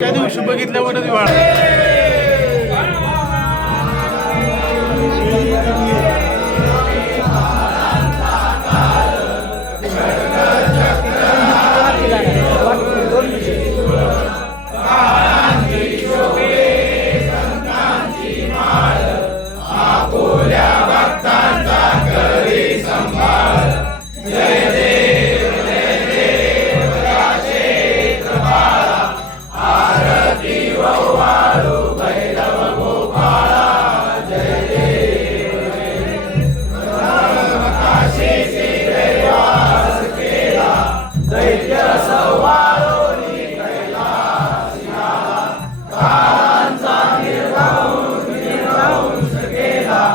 त्या दिवशी बघितल्यावर वाढ